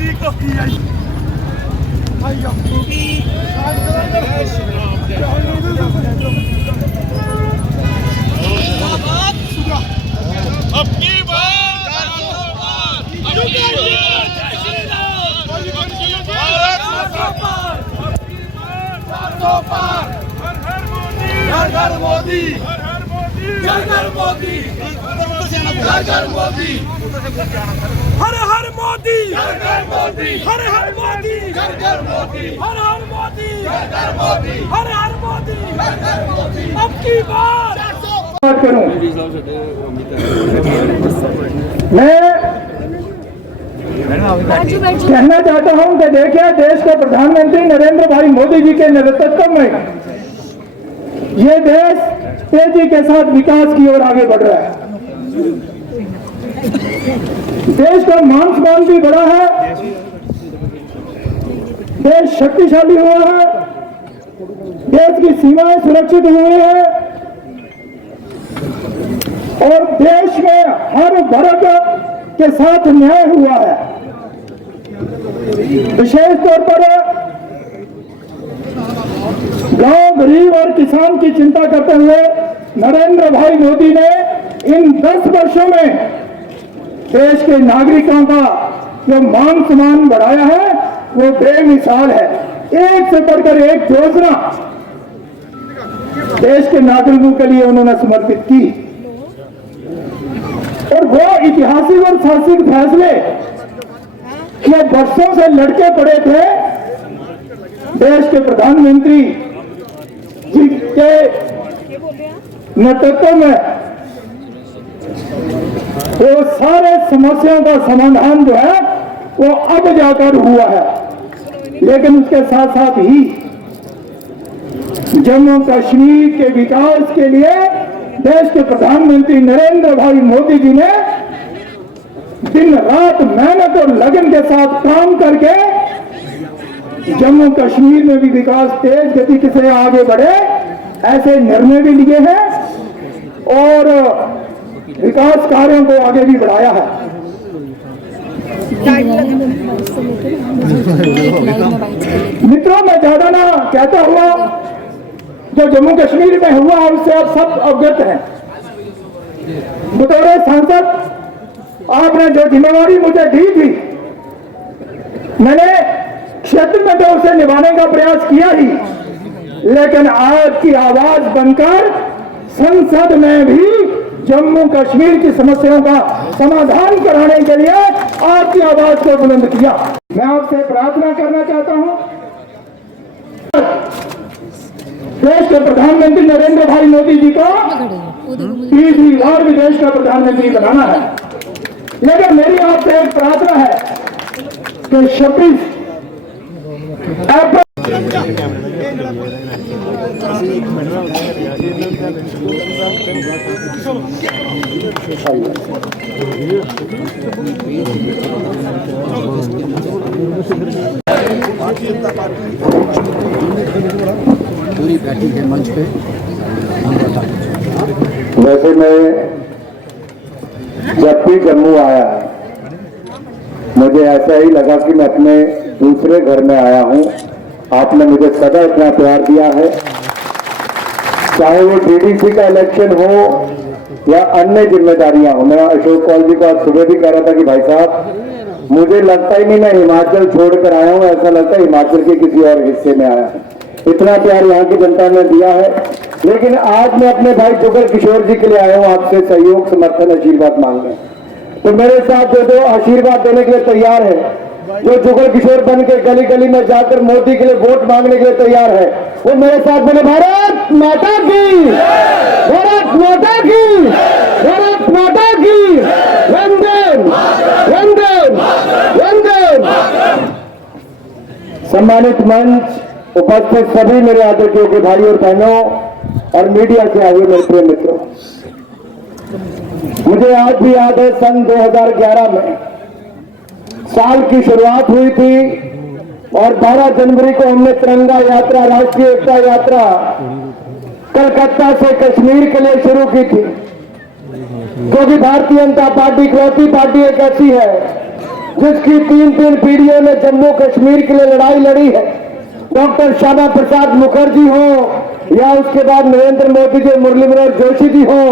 मोदी को किया अपनी बात हर हर मोदी, हर हर मोदी, हर हर मोदी, हर हर मोदी, हर हर मोदी, हर हर मोदी, हर हर मोदी, हर हर मोदी, हर हर मोदी, हर हर मोदी, हर हर मोदी, हर हर मोदी, अब की बात करूं मैं कहना चाहता हूं कि देखिए देश के प्रधानमंत्री नरेंद्र भाई मोदी जी के नेतृत्व में ये देश तेजी के साथ विकास की ओर आगे बढ़ रहा है। देश का मान सम्मान भी बढ़ा है, देश शक्तिशाली हुआ है, देश की सीमाएं सुरक्षित हुई है और देश में हर वर्ग के साथ न्याय हुआ है। विशेष तौर पर गांव, गरीब और किसान की चिंता करते हुए नरेंद्र भाई मोदी ने इन 10 वर्षों में देश के नागरिकों का जो मान सम्मान बढ़ाया है वो बेमिसाल है। एक से बढ़कर एक योजना देश के नागरिकों के लिए उन्होंने समर्पित की और वो ऐतिहासिक और साहसिक फैसले कि वर्षों से लड़के पड़े थे देश के प्रधानमंत्री जी के नेतृत्व में, वो सारे समस्याओं का समाधान जो है वो अब जाकर हुआ है। लेकिन उसके साथ साथ ही जम्मू कश्मीर के विकास के लिए देश के प्रधानमंत्री नरेंद्र भाई मोदी जी ने दिन रात मेहनत और लगन के साथ काम करके जम्मू कश्मीर में भी विकास तेज गति से आगे बढ़े ऐसे निर्णय भी लिए हैं और विकास कार्यों को आगे भी बढ़ाया है। मित्रों, मैं ज्यादा ना कहता हुआ जो जम्मू कश्मीर में हुआ उससे आप सब अवगत हैं। बतौर सांसद आपने जो जिम्मेवारी मुझे दी थी मैंने क्षेत्र में तो उसे निभाने का प्रयास किया ही, लेकिन आपकी आवाज बनकर संसद में भी जम्मू कश्मीर की समस्याओं का समाधान कराने के लिए आपकी आवाज को बुलंद किया। मैं आपसे प्रार्थना करना चाहता हूं, देश के प्रधानमंत्री नरेंद्र भाई मोदी जी को तीसरी बार भी देश का प्रधानमंत्री बनाना है। लेकिन मेरी आपसे एक प्रार्थना है कि 26 अप्रैल पूरी बैठी है मंच पे। वैसे मैं जब भी जम्मू आया मुझे ऐसा ही लगा कि मैं अपने दूसरे घर में आया हूं। आपने मुझे सदा इतना प्यार दिया है, चाहे वो डीडीसी का इलेक्शन हो या अन्य जिम्मेदारियां हो। मैं अशोक कौल जी को आज सुबह भी कह रहा था कि भाई साहब मुझे लगता ही नहीं मैं हिमाचल छोड़कर आया हूं, ऐसा लगता है हिमाचल के किसी और हिस्से में आया हूं। इतना प्यार यहाँ की जनता ने दिया है। लेकिन आज मैं अपने भाई जुगल किशोर जी के लिए आया हूँ आपसे सहयोग, समर्थन, आशीर्वाद मांगने। तो मेरे साथ जो आशीर्वाद देने के लिए तैयार है, जो जुगल किशोर बन के गली गली में जाकर मोदी के लिए वोट मांगने के लिए तैयार है, वो मेरे साथ बोले भारत माता की, भारत माता की, भारत माता की, वंदे वंदे वंदे। सम्मानित मंच, उपस्थित सभी मेरे आदरणीय के भाई और बहनों और मीडिया से आए हुए मेरे प्रिय मित्रों, मुझे आज भी याद है सन 2011 में साल की शुरुआत हुई थी और 12 जनवरी को हमने तिरंगा यात्रा, राष्ट्रीय एकता यात्रा कलकत्ता से कश्मीर के लिए शुरू की थी, क्योंकि भारतीय जनता पार्टी इकलौती पार्टी एक ऐसी है जिसकी 3 पीढ़ियों ने जम्मू कश्मीर के लिए लड़ाई लड़ी है, डॉक्टर श्यामा प्रसाद मुखर्जी हो या उसके बाद नरेंद्र मोदी जी, मुरली मनोहर जोशी जी हो,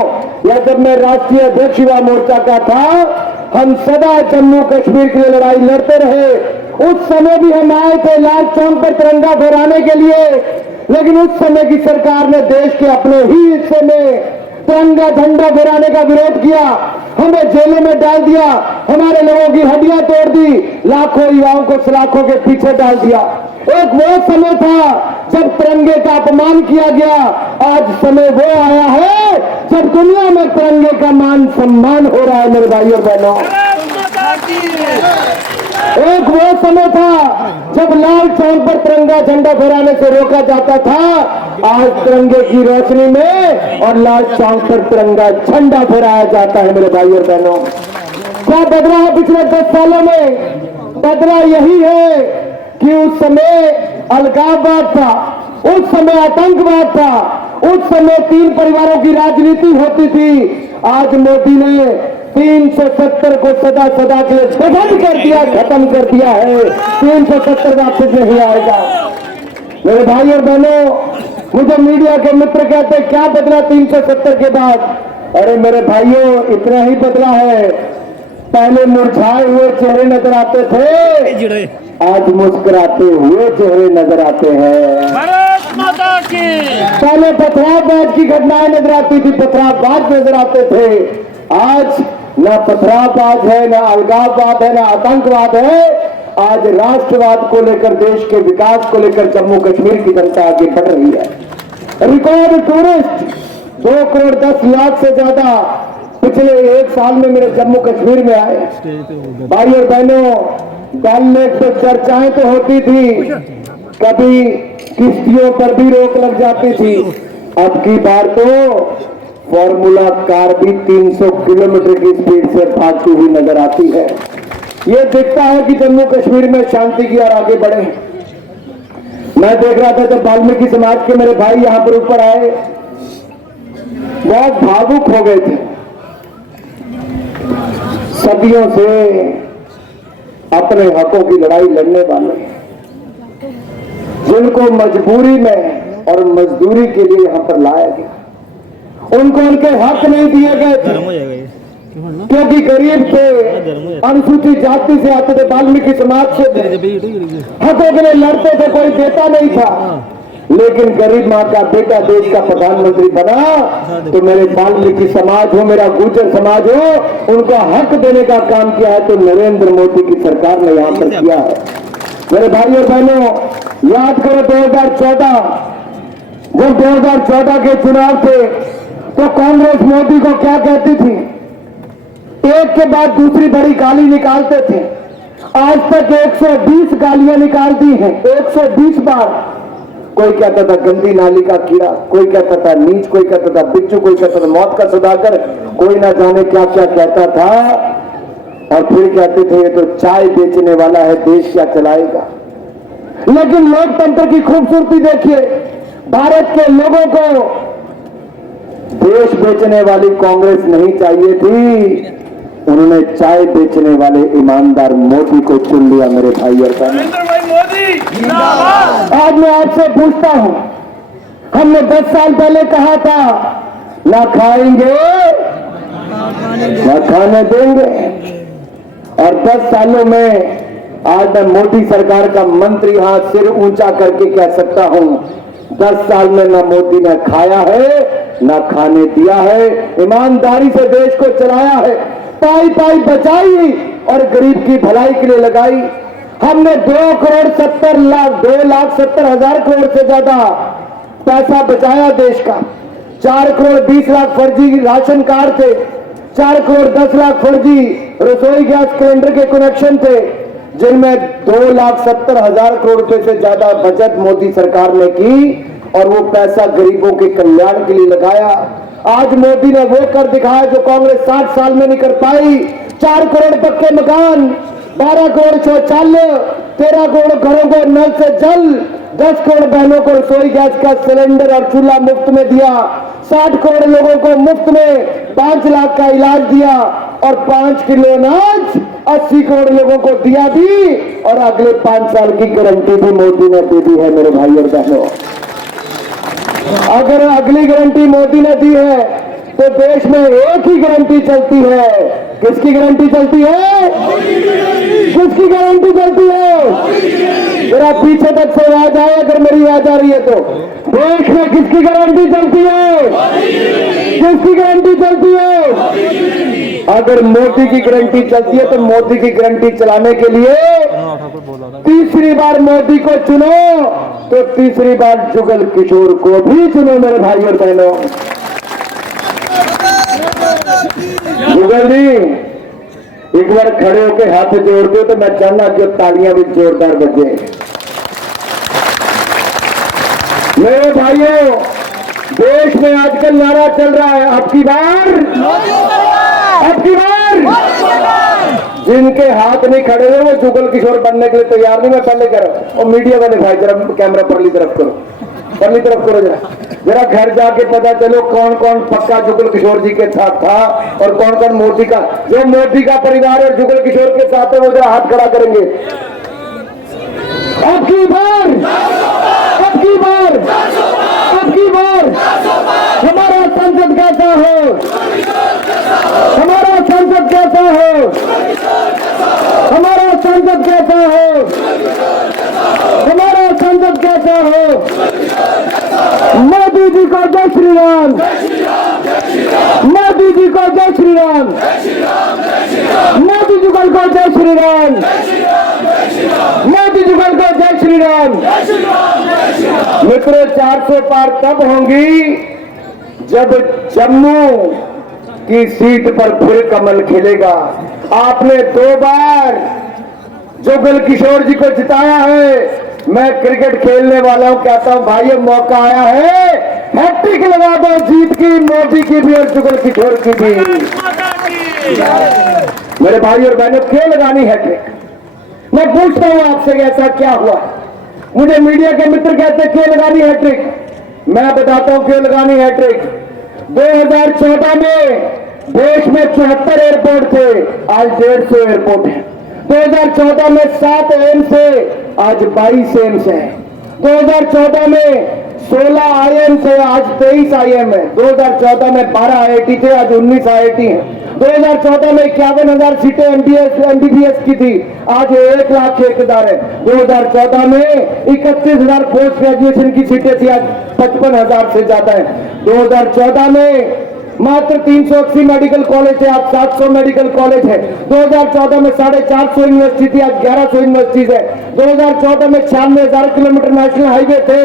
या जब मैं राष्ट्रीय अध्यक्ष युवा मोर्चा का था, हम सदा जम्मू कश्मीर के लिए लड़ाई लड़ते रहे। उस समय भी हम आए थे लाल चौक पर तिरंगा फहराने के लिए, लेकिन उस समय की सरकार ने देश के अपने ही हिस्से में तिरंगा झंडा फहराने का विरोध किया, हमें जेलों में डाल दिया, हमारे लोगों की हड्डियां तोड़ दी, लाखों युवाओं को सलाखों के पीछे डाल दिया। एक वो समय था जब तिरंगे का अपमान किया गया, आज समय वो आया है जब दुनिया में तिरंगे का मान सम्मान हो रहा है। मेरे भाइयों बहनों, एक वो समय था जब लाल चौक पर तिरंगा झंडा फहराने से रोका जाता था, आज तिरंगे की रोशनी में और लाल चौक पर तिरंगा झंडा फहराया जाता है। मेरे भाइयों बहनों, क्या बदला है पिछले 10 सालों में? बदला यही है कि उस समय अलगाववाद था, उस समय आतंकवाद था, उस समय 3 परिवारों की राजनीति होती थी। आज मोदी ने 370 को सदा सदा के लिए बंद कर दिया, खत्म कर दिया है। 370 वापस नहीं आएगा। मेरे भाई और बहनों, मुझे मीडिया के मित्र कहते हैं क्या बदला 370 के बाद? अरे मेरे भाइयों, इतना ही बदला है। पहले मुरझाए हुए चेहरे नजर आते थे, आज मुस्कुराते हुए चेहरे नजर आते हैं। भारत माता की। पहले पथरावबाज की घटनाएं नजर आती थी, पथरावबाज नजर आते थे, आज ना पथरावबाज है, ना अलगाववाद है, ना आतंकवाद है। आज राष्ट्रवाद को लेकर, देश के विकास को लेकर जम्मू कश्मीर की जनता आगे बढ़ रही है। रिकॉर्ड टूरिस्ट 2 करोड़ 10 लाख से ज्यादा पिछले 1 साल में मेरे जम्मू कश्मीर में आए। भाई और बहनों, डल लेक पे चर्चाएं तो होती थी, कभी किश्तियों पर भी रोक लग जाती थी, अब की बार तो फॉर्मूला कार भी 300 किलोमीटर की स्पीड से भागती हुई नजर आती है। ये दिखता है कि जम्मू कश्मीर में शांति की ओर आगे बढ़े। मैं देख रहा था जब वाल्मीकि समाज के मेरे भाई यहां पर ऊपर आए, बहुत भावुक हो गए थे। सदियों से अपने हकों की लड़ाई लड़ने वाले, जिनको मजबूरी में और मजदूरी के लिए यहां पर लाया गया, उनको उनके हक नहीं दिए गए थे, क्योंकि गरीब थे, अनुसूचित जाति से आते थे, वाल्मीकि समाज से थे, हकों के लिए लड़ते थे, कोई देता नहीं था। लेकिन गरीब माँ का बेटा देश का प्रधानमंत्री बना तो मेरे वाल्मीकि समाज हो, मेरा गुर्जर समाज हो, उनको हक देने का काम किया है तो नरेंद्र मोदी की सरकार ने यहां पर किया है। मेरे भाई और बहनों, याद करो 2014, जब 2014 के चुनाव थे तो कांग्रेस मोदी को क्या कहती थी? एक के बाद दूसरी बड़ी गाली निकालते थे। आज तक 120 गालियां निकाल दी हैं, 120 बार। कोई कहता था गंदी नाली का कीड़ा, कोई कहता था नीच, कोई कहता था बिच्छू, कोई कहता था मौत का सौदागर, कोई ना जाने क्या क्या कहता था। और फिर कहते थे ये तो चाय बेचने वाला है, देश क्या चलाएगा। लेकिन लोकतंत्र की खूबसूरती देखिए, भारत के लोगों को देश बेचने वाली कांग्रेस नहीं चाहिए थी, उन्होंने चाय बेचने वाले ईमानदार मोदी को चुन लिया। मेरे भाई और बहन, नरेंद्र भाई मोदी जिंदाबाद। आज मैं आपसे पूछता हूं, हमने 10 साल पहले कहा था ना खाएंगे ना खाने देंगे, और 10 सालों में आज मैं मोदी सरकार का मंत्री यहां सिर ऊंचा करके कह सकता हूं, 10 साल में ना मोदी ने खाया है ना खाने दिया है, ईमानदारी से देश को चलाया है, पाई पाई बचाई और गरीब की भलाई के लिए लगाई। हमने 2 करोड़ 70 लाख 2,70,000 करोड़ से ज्यादा पैसा बचाया देश का। 4 करोड़ 20 लाख फर्जी राशन कार्ड थे, 4 करोड़ 10 लाख फर्जी रसोई गैस सिलेंडर के कनेक्शन थे, जिनमें 2,70,000 करोड़ रुपए से ज्यादा बचत मोदी सरकार ने की और वो पैसा गरीबों के कल्याण के लिए लगाया। आज मोदी ने वो कर दिखाया जो कांग्रेस 60 साल में नहीं कर पाई। 4 करोड़ पक्के मकान, 12 करोड़ शौचालय, 13 करोड़ घरों को नल से जल, 10 करोड़ बहनों को रसोई गैस का सिलेंडर और चूल्हा मुफ्त में दिया, 60 करोड़ लोगों को मुफ्त में 5 लाख का इलाज दिया और 5 किलो अनाज 80 करोड़ लोगों को दिया भी, और अगले 5 साल की गारंटी भी मोदी ने दे दी है मेरे भाई और बहनों। अगर अगली गारंटी मोदी ने दी है तो देश में एक ही गारंटी चलती है। किसकी गारंटी चलती है? किसकी गारंटी चलती है? जरा पीछे तक से आवाज आए अगर मेरी आवाज आ रही है तो। देश में किसकी गारंटी चलती है? किसकी गारंटी चलती है? अगर मोदी की गारंटी चलती है तो मोदी की गारंटी चलाने के लिए तीसरी बार मोदी को चुनो, तो तीसरी बार जुगल किशोर को भी चुनो मेरे भाई और बहनों। जुगल जी एक बार खड़े होकर हाथ जोड़ते हो तो मैं चाहना कि तालियां भी जोरदार बजे। मेरे भाइयों, देश में आजकल नारा चल रहा है आपकी बार, आपकी बार। जिनके हाथ नहीं खड़े हुए वो जुगल किशोर बनने के लिए तैयार नहीं। मैं पहले करो और मीडिया वाले भाई जरा कैमरा परली तरफ करो, परली तरफ करो जरा घर जाके पता चलो कौन कौन पक्का जुगल किशोर जी के साथ था और कौन कौन मोदी का। जो मोदी का परिवार और जुगल किशोर के साथ है वो जरा हाथ खड़ा करेंगे। आपकी बार, आपकी बार, आपकी बार हमारा संसद कैसा हो, हमारा संसद कैसा हो, हमारा संसद कैसा हो, हमारा संसद कैसा हो। मोदी जी को जय श्री राम, मोदी जी को जय श्री राम, मोदी जी को जय श्री राम, मोदी जी को जय श्री राम। मित्रों, 400 पार तब होंगी जब जम्मू की सीट पर फिर कमल खिलेगा। आपने 2 बार जुगल किशोर जी को जिताया है। मैं क्रिकेट खेलने वाला हूं, कहता हूं भाई मौका आया है, हैट्रिक लगा दो जीत की, मोदी की भी और जुगल किशोर की भी। मेरे भाई और बहनों, क्यों लगानी हैट्रिक? मैं पूछता हूं आपसे ऐसा क्या हुआ? मुझे मीडिया के मित्र कहते क्यों लगानी हैट्रिक? मैं बताता हूं क्यों लगानी हैट्रिक। 2014 में देश में 74 एयरपोर्ट थे, आज 150 एयरपोर्ट है। 2014 में 7 एम्स थे, आज 22 एम्स है। 2014 में 16 IIM थे, आज 23 IIM है। 2014 में 12 IIT थे, आज 19 IIT हैं। 2014 में 51,000 सीटें MBBS की थी, आज 1 लाख ठेकेदार है। 2014 में 31,000 पोस्ट ग्रेजुएशन की सीटें थी, आज 55,000 से ज्यादा है। 2014 में मात्र 380 मेडिकल कॉलेज थे, आज 700 मेडिकल कॉलेज है। 2014 में 450 यूनिवर्सिटी थी, आज 1100 यूनिवर्सिटीज है। 2014 में 96,000 किलोमीटर नेशनल हाईवे थे,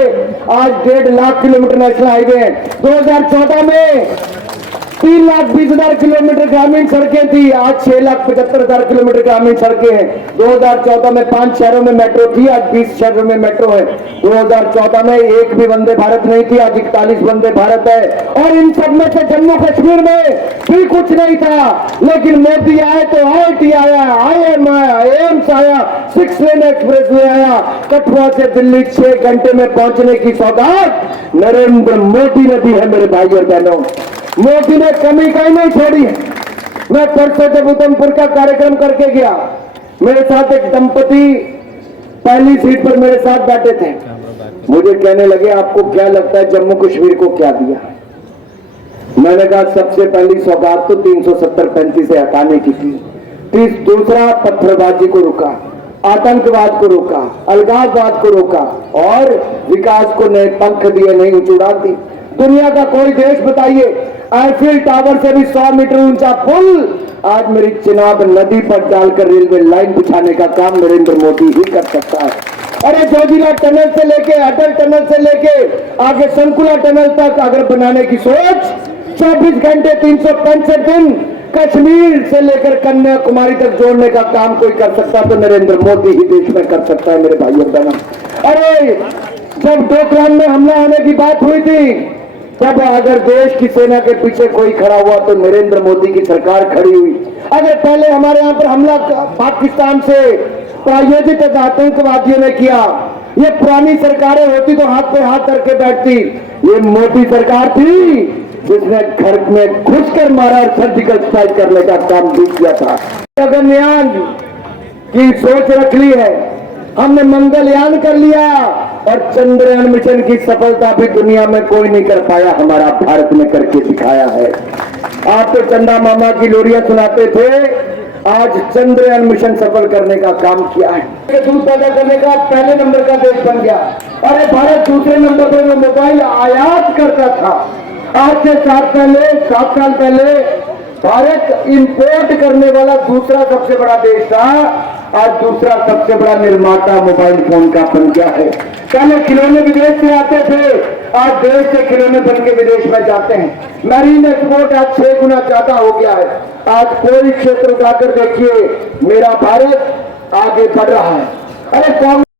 आज 1.5 लाख किलोमीटर नेशनल हाईवे है। 2014 में 3,20,000 किलोमीटर ग्रामीण सड़कें थी, आज 6,75,000 किलोमीटर ग्रामीण सड़कें हैं। 2014 में 5 शहरों में मेट्रो थी, आज 20 शहरों में मेट्रो है। 2014 में एक भी वंदे भारत नहीं थी, आज 41 वंदे भारत है। और इन सब में से जम्मू कश्मीर में भी कुछ नहीं था, लेकिन मोदी आए तो IIT आया, IIM आया, एम्स आया, 6 लेन एक्सप्रेस वे आया। कठुआ से दिल्ली 6 घंटे में पहुंचने की सौगात नरेंद्र मोदी ने दी है मेरे भाई और बहनों। मोदी ने कमी कहीं नहीं छोड़ी है। मैं परसों जब उधमपुर का कार्यक्रम करके गया, मेरे साथ एक दंपति पहली सीट पर मेरे साथ बैठे थे। मुझे कहने लगे आपको क्या लगता है जम्मू कश्मीर को क्या दिया? मैंने कहा सबसे पहली सौगात तो 370-35 से हटाने की थी। दूसरा पत्थरबाजी को रोका, आतंकवाद को रोका, अलगाववाद को रोका और विकास को नए पंख दिए, नई ऊंचाई उड़ा दी। दुनिया का कोई देश बताइए आईफिल टावर से भी 100 मीटर ऊंचा पुल आज मेरी चिनाब नदी पर डालकर रेलवे लाइन बिछाने का काम नरेंद्र मोदी ही कर सकता है। अरे जोजिला टनल से लेके अटल टनल से लेके आगे संकुला टनल तक अगर बनाने की सोच, 24 घंटे 365 दिन कश्मीर से लेकर कन्याकुमारी तक जोड़ने का काम कोई कर सकता तो नरेंद्र मोदी ही देश में कर सकता है मेरे भाइयों बहनों। अरे जब डोकलाम में हमला होने की बात हुई थी, तब अगर देश की सेना के पीछे कोई खड़ा हुआ तो नरेंद्र मोदी की सरकार खड़ी हुई। अगर पहले हमारे यहाँ पर हमला पाकिस्तान से प्रायोजित आतंकवादियों ने किया, ये पुरानी सरकारें होती तो हाथ पे हाथ करके बैठती। ये मोदी सरकार थी, जिसने घर में घुसकर मारा और सर्जिकल स्ट्राइक करने का काम भी किया था। गगनयान की सोच रख ली है, हमने मंगलयान कर लिया और चंद्रयान मिशन की सफलता भी दुनिया में कोई नहीं कर पाया, हमारा भारत ने करके दिखाया है। आप तो चंदा मामा की लोरियां सुनाते थे, आज चंद्रयान मिशन सफल करने का काम किया है। दूध पैदा करने का पहले नंबर का देश बन गया। अरे भारत दूसरे नंबर पर में मोबाइल आयात करता था। आज से 7 साल पहले भारत इंपोर्ट करने वाला दूसरा सबसे बड़ा देश था, आज दूसरा सबसे बड़ा निर्माता मोबाइल फोन का बन गया है। पहले खिलौने विदेश से आते थे, आज देश से खिलौने बन के विदेश में जाते हैं। मैरीन एक्सपोर्ट आज 6 गुना ज्यादा हो गया है। आज कोई क्षेत्र उठाकर देखिए, मेरा भारत आगे बढ़ रहा है। अरे